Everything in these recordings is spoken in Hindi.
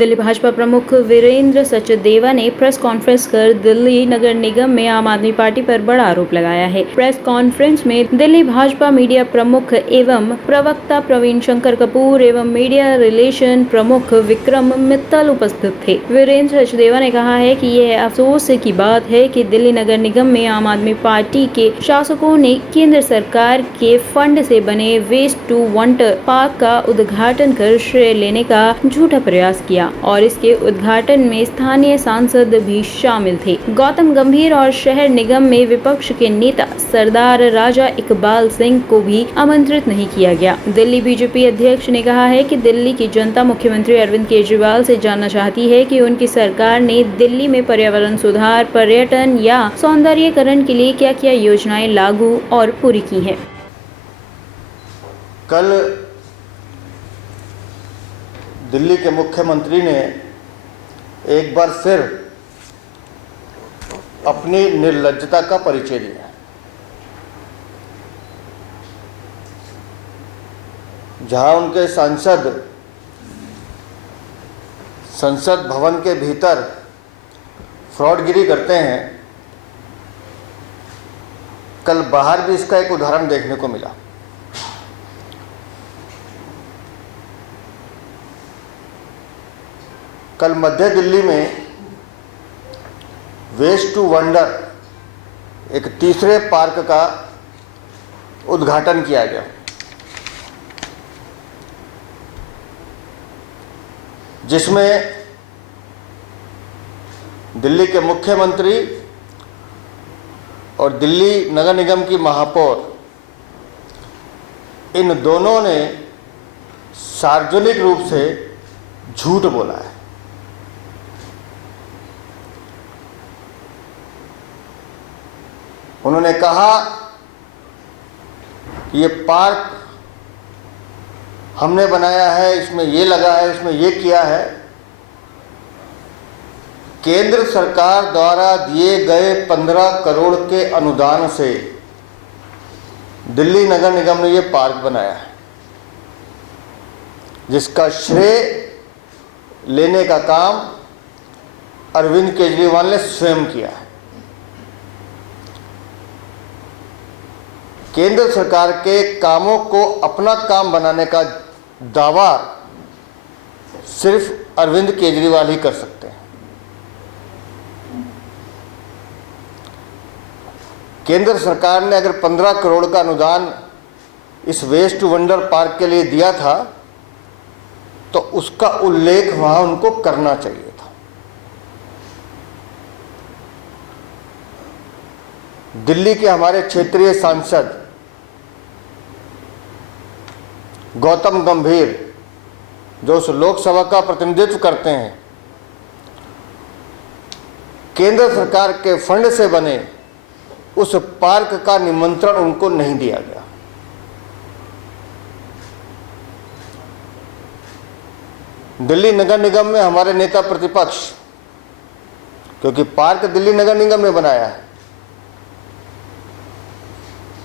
दिल्ली भाजपा प्रमुख वीरेंद्र सचदेवा ने प्रेस कॉन्फ्रेंस कर दिल्ली नगर निगम में आम आदमी पार्टी पर बड़ा आरोप लगाया है। प्रेस कॉन्फ्रेंस में दिल्ली भाजपा मीडिया प्रमुख एवं प्रवक्ता प्रवीण शंकर कपूर एवं मीडिया रिलेशन प्रमुख विक्रम मित्तल उपस्थित थे। वीरेंद्र सचदेवा ने कहा है कि यह अफसोस की बात है कि दिल्ली नगर निगम में आम आदमी पार्टी के शासकों ने केंद्र सरकार के फंड से बने वेस्ट टू वंडर पार्क का उद्घाटन कर श्रेय लेने का झूठा प्रयास किया और इसके उद्घाटन में स्थानीय सांसद भी शामिल थे। गौतम गंभीर और शहर निगम में विपक्ष के नेता सरदार राजा इकबाल सिंह को भी आमंत्रित नहीं किया गया। दिल्ली बीजेपी अध्यक्ष ने कहा है कि दिल्ली की जनता मुख्यमंत्री अरविंद केजरीवाल से जानना चाहती है कि उनकी सरकार ने दिल्ली में पर्यावरण सुधार, पर्यटन या सौंदर्यीकरण के लिए क्या क्या योजनाएं लागू और पूरी की हैं। कल दिल्ली के मुख्यमंत्री ने एक बार फिर अपनी निर्लज्जता का परिचय दिया। जहां उनके सांसद संसद भवन के भीतर फ्रॉडगिरी करते हैं, कल बाहर भी इसका एक उदाहरण देखने को मिला। कल मध्य दिल्ली में वेस्ट टू वंडर एक तीसरे पार्क का उद्घाटन किया गया, जिसमें दिल्ली के मुख्यमंत्री और दिल्ली नगर निगम की महापौर, इन दोनों ने सार्वजनिक रूप से झूठ बोला है। उन्होंने कहा कि ये पार्क हमने बनाया है, इसमें ये लगा है, इसमें ये किया है। केंद्र सरकार द्वारा दिए गए 15 करोड़ के अनुदान से दिल्ली नगर निगम ने ये पार्क बनाया है, जिसका श्रेय लेने का काम अरविंद केजरीवाल ने स्वयं किया है। केंद्र सरकार के कामों को अपना काम बनाने का दावा सिर्फ अरविंद केजरीवाल ही कर सकते हैं। केंद्र सरकार ने अगर 15 करोड़ का अनुदान इस वेस्ट टू वंडर पार्क के लिए दिया था, तो उसका उल्लेख वहां उनको करना चाहिए था। दिल्ली के हमारे क्षेत्रीय सांसद गौतम गंभीर, जो उस लोकसभा का प्रतिनिधित्व करते हैं, केंद्र सरकार के फंड से बने उस पार्क का निमंत्रण उनको नहीं दिया गया। दिल्ली नगर निगम में हमारे नेता प्रतिपक्ष, क्योंकि पार्क दिल्ली नगर निगम ने बनाया है,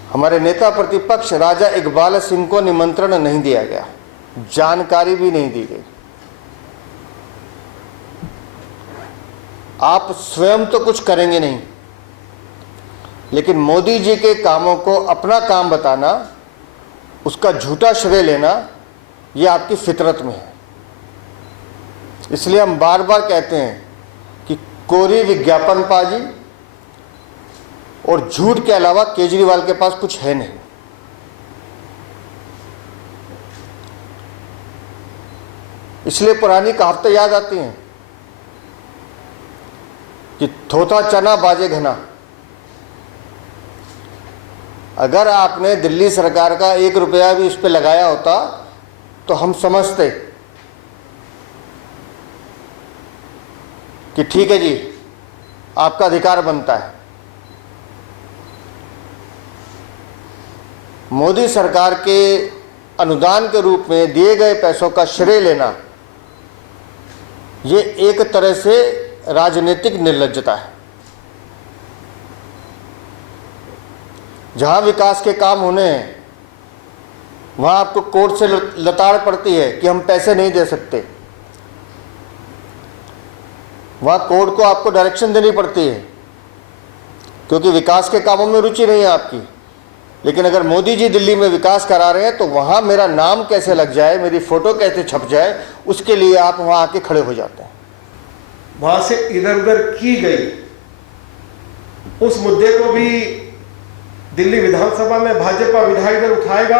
हमारे नेता प्रतिपक्ष राजा इकबाल सिंह को निमंत्रण नहीं दिया गया, जानकारी भी नहीं दी गई। आप स्वयं तो कुछ करेंगे नहीं, लेकिन मोदी जी के कामों को अपना काम बताना, उसका झूठा श्रेय लेना, यह आपकी फितरत में है। इसलिए हम बार बार कहते हैं कि कोरी विज्ञापनबाजी और झूठ के अलावा केजरीवाल के पास कुछ है नहीं। इसलिए पुरानी कहावतें याद आती हैं कि थोथा चना बाजे घना। अगर आपने दिल्ली सरकार का 1 रुपया भी इस पे लगाया होता तो हम समझते कि ठीक है जी, आपका अधिकार बनता है। मोदी सरकार के अनुदान के रूप में दिए गए पैसों का श्रेय लेना, ये एक तरह से राजनीतिक निर्लज्जता है। जहां विकास के काम होने हैं, वहां आपको कोर्ट से लताड़ पड़ती है कि हम पैसे नहीं दे सकते। वहाँ कोर्ट को आपको डायरेक्शन देनी पड़ती है, क्योंकि विकास के कामों में रुचि नहीं है आपकी। लेकिन अगर मोदी जी दिल्ली में विकास करा रहे हैं तो वहाँ मेरा नाम कैसे लग जाए, मेरी फ़ोटो कैसे छप जाए, उसके लिए आप वहाँ आके खड़े हो जाते हैं। वहाँ से इधर उधर की गई उस मुद्दे को भी दिल्ली विधानसभा में भाजपा विधायक दल उठाएगा।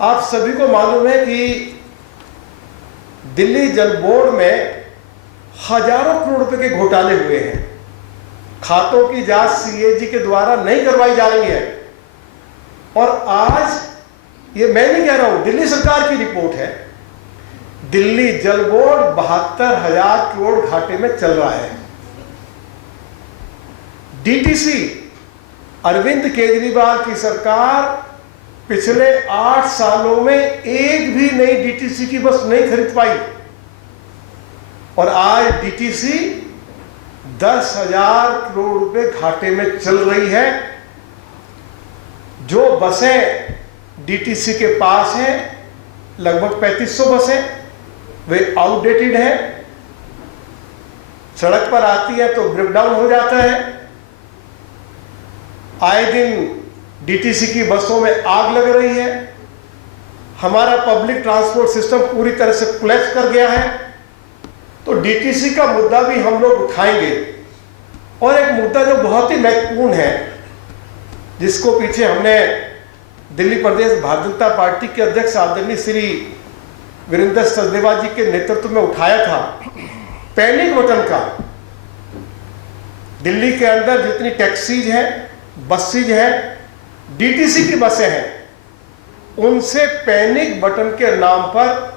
आप सभी को मालूम है कि दिल्ली जल बोर्ड में हजारों करोड़ रुपए के घोटाले हुए हैं। खातों की जांच सीएजी के द्वारा नहीं करवाई जा रही है। और आज ये मैं नहीं कह रहा हूं, दिल्ली सरकार की रिपोर्ट है, दिल्ली जल बोर्ड 72,000 करोड़ घाटे में चल रहा है। डीटीसी अरविंद केजरीवाल की सरकार पिछले 8 सालों में एक भी नई डीटीसी की बस नहीं खरीद पाई, और आज डीटीसी 10,000 करोड़ रुपए घाटे में चल रही है। जो बसें डीटीसी के पास हैं, लगभग 3500 बसें, वे आउटडेटेड हैं, सड़क पर आती है तो ब्रेकडाउन हो जाता है। आए दिन डीटीसी की बसों में आग लग रही है। हमारा पब्लिक ट्रांसपोर्ट सिस्टम पूरी तरह से कोलैप्स कर गया है। तो डीटीसी का मुद्दा भी हम लोग उठाएंगे। और एक मुद्दा जो बहुत ही महत्वपूर्ण है, जिसको पीछे हमने दिल्ली प्रदेश भारतीय जनता पार्टी के अध्यक्ष आदरणीय श्री वीरेंद्र सचदेवा जी के नेतृत्व में उठाया था, पैनिक बटन का। दिल्ली के अंदर जितनी टैक्सीज हैं, बसेज हैं, डीटीसी की बसें हैं, उनसे पैनिक बटन के नाम पर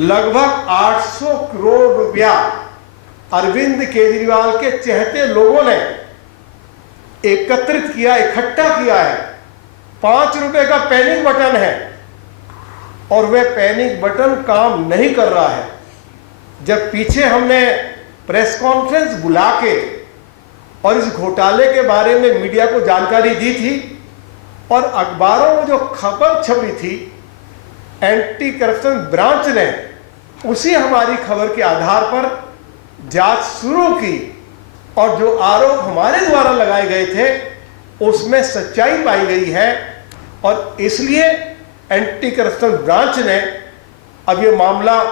लगभग 800 करोड़ रुपया अरविंद केजरीवाल के चहेते लोगों ने एकत्रित किया, इकट्ठा किया है। 5 रुपए का पैनिक बटन है और वह पैनिक बटन काम नहीं कर रहा है। जब पीछे हमने प्रेस कॉन्फ्रेंस बुला के और इस घोटाले के बारे में मीडिया को जानकारी दी थी और अखबारों में जो खबर छपी थी, एंटी करप्शन ब्रांच ने उसी हमारी खबर के आधार पर जांच शुरू की और जो आरोप हमारे द्वारा लगाए गए थे उसमें सच्चाई पाई गई है। और इसलिए एंटी करप्शन ब्रांच ने अब ये मामला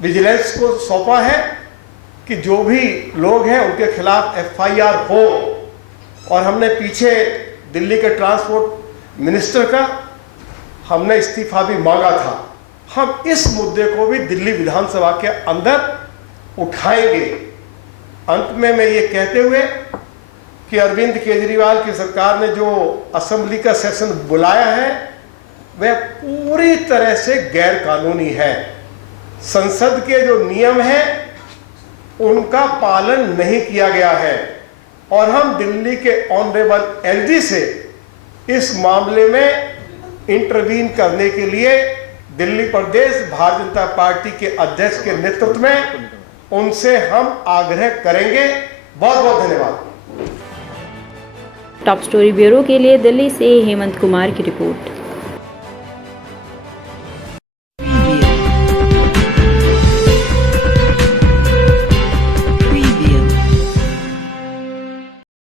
विजिलेंस को सौंपा है कि जो भी लोग हैं उनके खिलाफ एफआईआर हो। और हमने पीछे दिल्ली के ट्रांसपोर्ट मिनिस्टर का हमने इस्तीफा भी मांगा था। हम इस मुद्दे को भी दिल्ली विधानसभा के अंदर उठाएंगे। अंत में मैं ये कहते हुए कि अरविंद केजरीवाल की सरकार ने जो असेंबली का सेशन बुलाया है वह पूरी तरह से गैर कानूनी है। संसद के जो नियम हैं उनका पालन नहीं किया गया है और हम दिल्ली के ऑनरेबल एलजी से इस मामले में इंटरवीन करने के लिए दिल्ली प्रदेश भारतीय जनता पार्टी के अध्यक्ष के नेतृत्व में उनसे हम आग्रह करेंगे। बहुत बहुत धन्यवाद। टॉप स्टोरी ब्यूरो के लिए दिल्ली से हेमंत कुमार की रिपोर्ट।